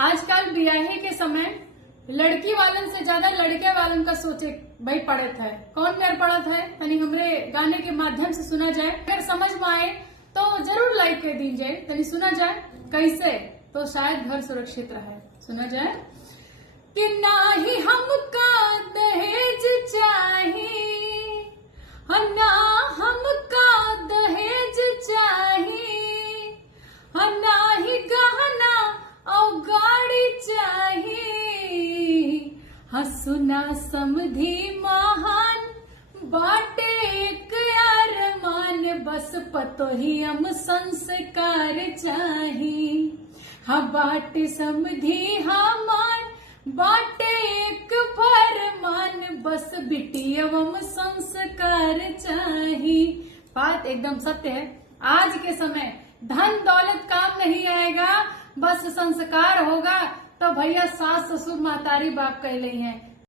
आजकल ब्याहे के समय लड़की वालन से ज्यादा लड़के वालन का सोचे भाई पड़त है। कौन प्यार पड़त है तनी हमरे गाने के माध्यम से सुना जाए। अगर समझ में आए तो जरूर लाइक कर दीजिए। तनी सुना जाए कैसे तो शायद घर सुरक्षित रहे। सुना जाए कि ना ही हमका दहेज चाहिए, ना हमका दहेज चाहिए, ना ही गहना और गाड़ी चाहिए। सुना समधी महान बाटे एक अरमान, बस पतोही हम संस्कार चाहिए। बाटे समधी हमान बाटे एक फरमान, बस बिटियवम संस्कार चाहिए। बात एकदम सत्य है। आज के समय धन दौलत काम नहीं आएगा, बस संस्कार होगा। तो भैया सास ससुर महतारी बाप कहले हैं